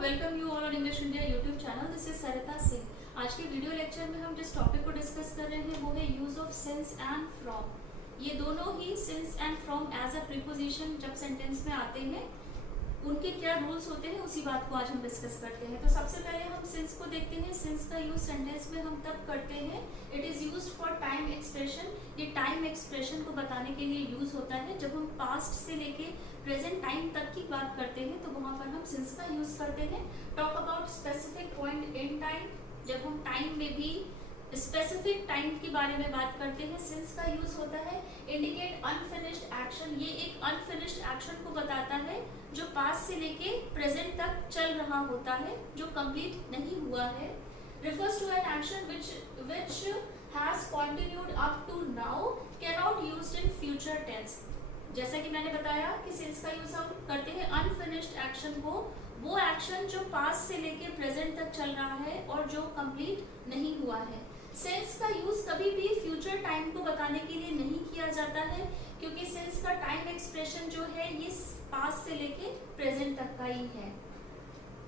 Welcome you all on English India YouTube channel. This is Sarita Singh. आज के video lecture में हम जिस टॉपिक को डिस्कस कर रहे हैं वो है use of since and from. ये दोनों ही since and from as a preposition जब सेंटेंस में आते हैं उनके क्या रूल्स होते हैं उसी बात को आज हम डिस्कस करते हैं। तो सबसे पहले हम सिंस को देखते हैं। सिंस का यूज सेंटेंस में हम तब करते हैं, it is used for time expression. ये टाइम एक्सप्रेशन को बताने के लिए यूज होता है। जब हम पास्ट से लेके प्रेजेंट टाइम तक की बात करते हैं तो वहां पर हम सिंस का यूज करते हैं। Talk about specific point in time, जब हम टाइम में भी स्पेसिफिक टाइम के बारे में बात करते हैं सिंस का यूज होता है। इंडिकेट अनफिनिश्ड एक्शन, ये एक अनफिनिश्ड एक्शन को बताता है जो पास्ट से लेके प्रेजेंट तक चल रहा होता है, जो कंप्लीट नहीं हुआ है। Refers to an action which has continued up to now cannot used in future tense। जैसा कि मैंने बताया कि सिंस का यूज हम करते हैं अनफिनिश्ड एक्शन को, वो एक्शन जो पास्ट से लेके प्रेजेंट तक चल रहा है और जो कंप्लीट नहीं हुआ है। सिंस का यूज कभी भी फ्यूचर टाइम को बताने के लिए नहीं किया जाता है क्योंकि सिंस का टाइम एक्सप्रेशन जो है ये पास्ट से लेके प्रेजेंट तक का ही है।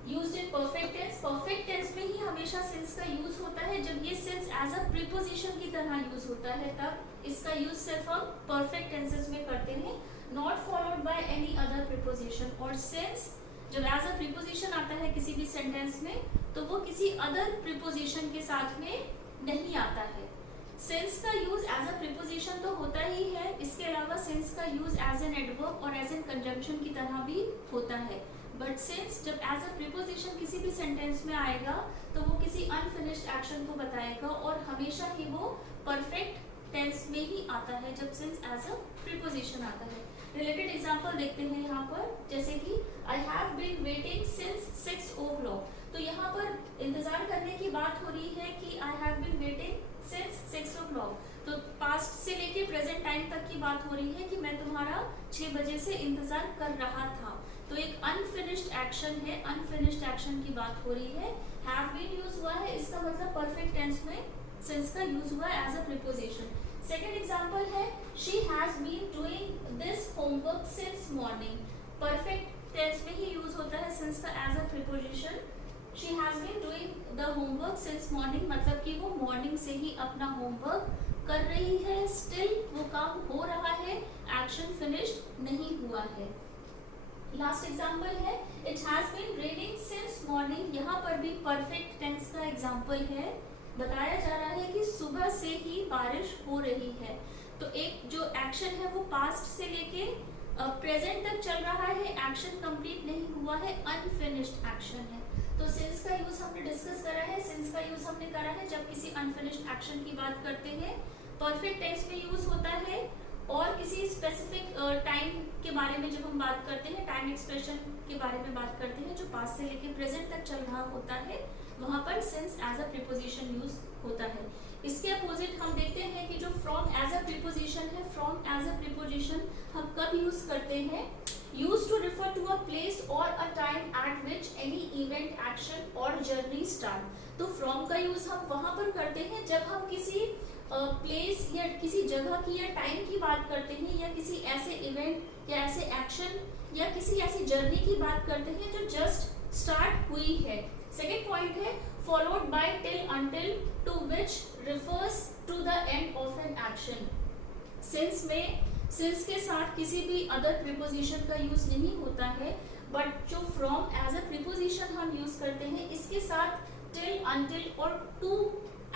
Used in perfect tense, perfect tense में ही हमेशा सिंस का यूज होता है। जब ये सिंस एज अ प्रीपोजिशन की तरह यूज होता है तब इसका यूज सिर्फ हम परफेक्ट टेंसेस में करते हैं, not followed by any other preposition. और सिंस जब एज अ प्रीपोजिशन आता है किसी भी सेंटेंस में तो वो किसी अदर प्रीपोजिशन के साथ में नहीं आता है। सिंस का यूज एज अ प्रीपोजिशन तो होता ही है, इसके अलावा सिंस का यूज एज एन एडवर्ब और एज एन कंजंक्शन की तरह भी होता है। बट सिंस जब एज अ प्रीपोजिशन किसी भी सेंटेंस में आएगा तो वो किसी अनफिनिश्ड एक्शन को बताएगा और हमेशा ही वो परफेक्ट टेंस में ही आता है जब सिंस एज अ प्रीपोजिशन आता है। रिलेटेड एग्जांपल देखते हैं यहाँ पर, जैसे कि I have been waiting since 6 o'clock। तो यहाँ पर इंतजार करने की बात हो रही है कि I have been waiting since 6 o'clock। तो पास्ट से लेके प्रेजेंट टाइम तक की बात हो रही है कि मैं तुम्हारा 6 बजे से इंतजार कर रहा था। तो एक अनफिनिश्ड एक्शन है, अनफिनिश्ड एक्शन की बात हो रही है। हैव बीन यूज हुआ है, इसका मतलब परफेक्ट टेंस में सिंस का यूज हुआ है as a preposition. Second example है, she has been doing this homework since morning. Perfect tense में ही यूज होता है सिंस का as a preposition. She has been doing the homework since morning, मतलब कि वो मॉर्निंग से ही अपना होमवर्क कर रही है, स्टिल वो काम हो रहा है, एक्शन फिनिश्ड नहीं हुआ है। लास्ट एग्जाम्पल है, it has been raining since morning. यहाँ पर भी परफेक्ट टेंस का एग्जाम्पल है, बताया जा रहा है कि सुबह से ही बारिश हो रही है। तो एक जो एक्शन है वो पास्ट से लेके प्रेजेंट तक चल रहा है, एक्शन कंप्लीट नहीं हुआ है, अनफिनिश्ड एक्शन है। तो सिंस का यूज हमने डिस्कस करा है। सिंस का यूज हमने करा है जब किसी अनफिनिश्ड एक्शन की बात करते हैं, परफेक्ट टेंस में यूज होता है, और किसी स्पेसिफिक टाइम के बारे में जब हम बात करते हैं, टाइम एक्सप्रेशन के बारे में बात करते हैं जो पास्ट से लेके प्रेजेंट तक चल रहा होता है, वहां पर since as a preposition use होता है। इसके अपोजिट हम देखते हैं कि जो फ्रॉम एज अ प्रीपोजिशन है, फ्रॉम एज अ प्रीपोजिशन हम कब यूज करते हैं, use to refer to a place और a time at which any event, action और जर्नी स्टार्ट। तो फ्रॉम का यूज हम वहां पर करते हैं जब हम किसी प्लेस या किसी जगह की या टाइम की बात करते हैं, या किसी ऐसे इवेंट या ऐसे एक्शन या किसी ऐसी जर्नी की बात करते हैं जो जस्ट स्टार्ट हुई है। सेकेंड पॉइंट है, followed by till until to which refers to the end of an action. Since में सिंस के साथ किसी भी अदर प्रीपोजिशन का यूज नहीं होता है, बट जो फ्रॉम एज अ प्रीपोजिशन हम यूज करते हैं इसके साथ टिल, अंटिल और टू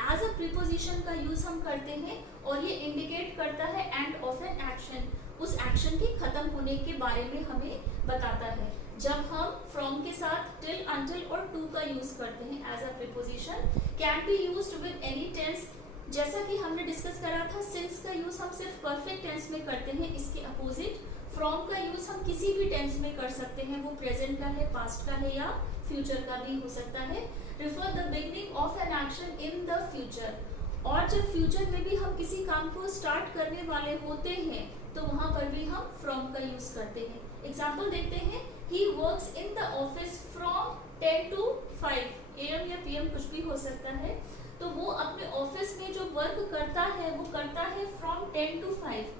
एज अ प्रीपोजिशन का यूज हम करते हैं, और ये इंडिकेट करता है एंड ऑफ एन एक्शन, उस एक्शन के खत्म होने के बारे में हमें बताता है। जब हम फ्रॉम के साथ टिल, अंटिल और टू का यूज करते हैं as a preposition, can be used with any tense. जैसा कि हमने डिस्कस करा था, सिंस का यूज हम सिर्फ परफेक्ट टेंस में करते हैं, इसके अपोजिट फ्रॉम का यूज हम किसी भी टेंस में कर सकते हैं, वो प्रेजेंट का है, पास्ट का है या फ्यूचर का भी हो सकता है। Refer the beginning of an action in the future, और जब फ्यूचर में भी हम किसी काम को स्टार्ट करने वाले होते हैं तो वहां पर भी हम फ्रॉम का यूज करते हैं। एग्जाम्पल देखते हैं, he works in the office from 10 to 5, AM या PM कुछ भी हो सकता है। तो वो अपने ऑफिस में जो वर्क करता है वो करता है फ्रॉम 10 to 5।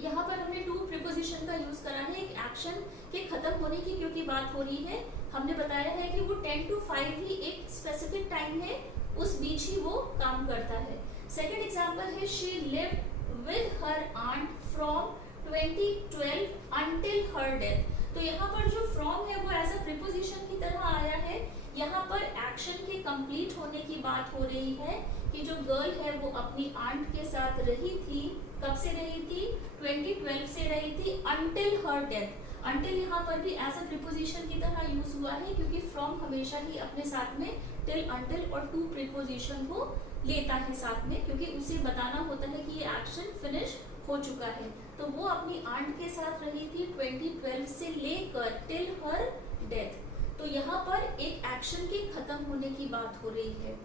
यहाँ पर हमने टू प्रीपोजिशन का यूज करा है एक एक्शन के खत्म होने की, क्योंकि बात हो रही है, हमने बताया है कि वो 10 to 5 ही एक स्पेसिफिक टाइम है, उस बीच ही वो काम करता है। सेकेंड एग्जाम्पल है she lived with her aunt from 2012 until her death. तो यहाँ पर जो फ्रॉम है वो एज अ प्रीपोजिशन की तरह आया है। यहाँ पर एक्शन के कंप्लीट होने की बात हो रही है कि जो गर्ल है वो अपनी आंट के साथ रही थी, कब से रही थी, 2012 से रही थी अंटिल हर डेथ। अंटिल यहाँ पर भी एज अ प्रीपोजिशन की तरह यूज हुआ है, क्योंकि फ्रॉम हमेशा ही अपने साथ में टिल, अंटिल और टू प्रीपोजिशन को लेता है साथ में, क्योंकि उसे बताना होता है कि ये एक्शन फिनिश हो चुका है। तो वो अपनी आंट के साथ रही थी 2012 से लेकर टिल हर डेथ। तो यहाँ पर एक एक्शन के खत्म होने की बात हो रही है।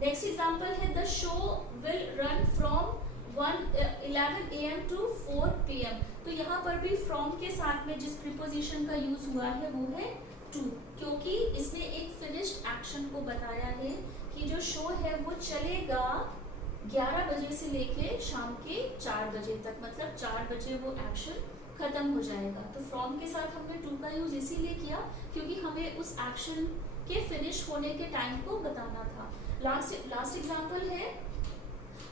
नेक्स्ट एग्जांपल है the show will run from 11 AM to 4 PM। तो यहाँ पर भी फ्रॉम के साथ में जिस प्रीपोजिशन का यूज हुआ है वो है टू, क्योंकि इसने एक फिनिश्ड एक्शन को बताया है कि जो शो है वो चलेगा 11 बजे से लेके शाम के 4 बजे तक, मतलब 4 बजे वो एक्शन खत्म हो जाएगा। तो फ्रॉम के साथ हमने टू का यूज इसीलिए किया क्योंकि हमें उस एक्शन के फिनिश होने के टाइम को बताना था। लास्ट एग्जांपल है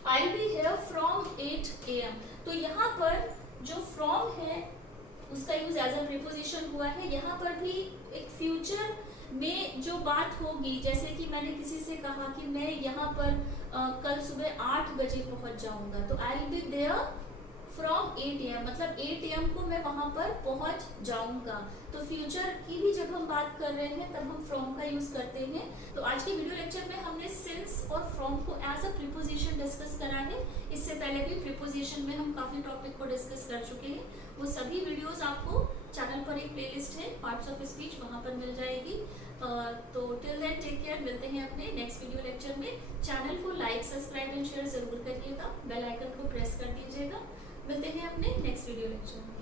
आई बी हियर फ्रॉम 8 AM। तो यहाँ पर जो फ्रॉम है उसका यूज एज अ प्रीपोजिशन हुआ है। यहाँ पर भी एक फ्यूचर में जो बात होगी, जैसे कि मैंने किसी से कहा कि मैं यहाँ पर कल सुबह 8 बजे पहुंच जाऊंगा, तो आई बी देयर फ्रॉम 8 AM, मतलब 8 AM को मैं वहां पर पहुंच जाऊंगा। तो फ्यूचर की भी जब हम बात कर रहे हैं तब हम फ्रॉम का यूज करते हैं। तो आज के वीडियो लेक्चर में हमने सिंस और फ्रॉम को एज अ प्रीपोजिशन डिस्कस करा है। इससे पहले भी प्रीपोजिशन में हम काफी टॉपिक को डिस्कस कर चुके हैं। वो सभी वीडियोस आपको चैनल पर एक प्लेलिस्ट है पार्ट्स ऑफ स्पीच, वहां पर मिल जाएगी। तो टिल देन टेक केयर, मिलते हैं अपने नेक्स्ट वीडियो लेक्चर में। चैनल को लाइक, सब्सक्राइब एंड शेयर जरूर करिएगा, बेल आइकन को प्रेस कर दीजिएगा। मिलते हैं अपने नेक्स्ट वीडियो लेक्चर में।